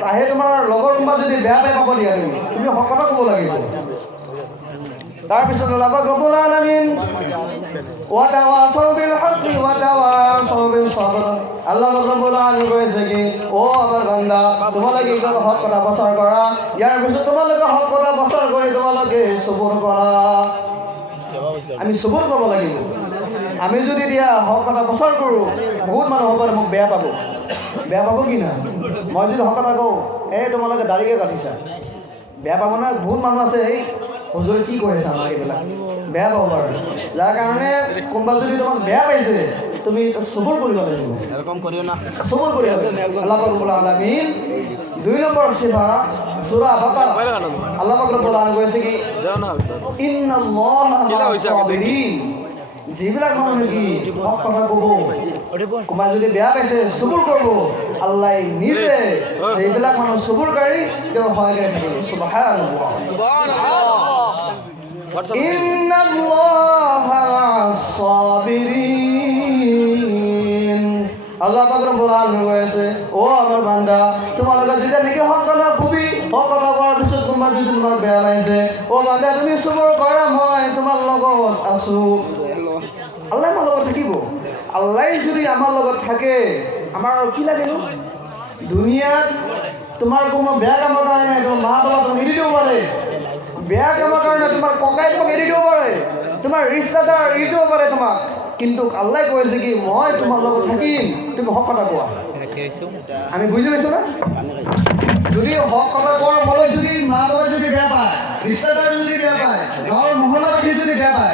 চাহে তোমাৰ লগৰ কোনোবা যদি বেয়া পাই পাব দিয়া তুমি হক কথা ক'ব লাগিব। তাৰপিছত আল্লাহ ৰব্বুল আলামিন ওয়া তাৱাসাউ বিল হাক্কি ওয়া তাৱাসাউ বিস sabr। আল্লাহ রব্বুল আলামিন কৈছে কি ও আমার বান্দা তোমালোকে এইজন হক কথা প্ৰচাৰ কৰা, ইয়াৰ পিছত তোমালোকে হক কথা প্ৰচাৰ কৰি তোমালোকে সবুৰ কৰা। আমি সবুৰ কৰিব লাগিব। আমি যদি দিয়া হক কথা প্ৰচাৰ কৰোঁ বহুত মানুহ হ'ব মোক বেয়া পাব কি না। মই যদি হক কথা কওঁ এই তোমালোকে দাড়িকে কাটিছা বেয়া পাব না। বহুত মানুহ আছে এই হুজুৰে কি কৈ আছে আমাৰ এইবিলাক বেয়া পাব বাৰু। যাৰ কাৰণে কোনোবা যদি তোমাক বেয়া পাইছে তুমি সবুৰ কৰিব লাগিব, সবুৰ কৰিব লাগিব। আল্লাহ ৰব্বুল আলামিন 2 নম্বৰ সিফা সূরা বাকারা আল্লাহ রব্বুল আলামিন কৈছে কি ইন্নাল্লাহা মা'আস সাবিরিন। যিবিলাক মানুহ কি হক কথা ক'ব কোনোবাই যদি বেয়া পাইছে সবুৰ কৰিব, আল্লাহ নিজে এইবিলাক মানুহ সবুৰকাৰী তেওঁ সহায়কাৰী থাকিব। সুবহানাল্লাহ ইন্নাল্লাহা মা'আস সাবিরিন। আল্লাহ রব্বুল আলামিন কৈছে ও আমার বান্দা তোমালোকে যেতিয়া নেকি হক কথা কবি হক কথা কোৱাৰ পিছত কোনোবা যদি তোমাৰ বেয়া লাগিছে ও বান্দা তুমি সবুৰ কৰা, মই তোমাৰ লগত আছো। আল্লাহ আমাৰ লগত থাকিব। আল্লাহ যদি আমাৰ লগত থাকে আমাৰ আৰু কি লাগে? দুনিয়াত তোমাৰ কোনো বেয়া কামৰ কাৰণে তোমাৰ মা বাবা তোমাক এৰি দিব পাৰে, বেয়া কামৰ কাৰণে তোমাৰ ককাই তোমাক এৰি দিব পাৰে, তোমাৰ ৰিষ্টাদাৰ এৰি দিব পাৰে তোমাক, কিন্তু আল্লাহ কৈছে কি মই তোমাৰ লগত থাকিম, তুমি হক কথা কোৱা। আমি বুজি পাইছো না? যদি হক কথা কোৱাৰ ফলত যদি মা বাবা যদি বেয়া পায়, ৰিষ্টাদাৰ যদি বেয়া পায়, গাঁৱৰ মহল্লাবাসী যদি বেয়া পায়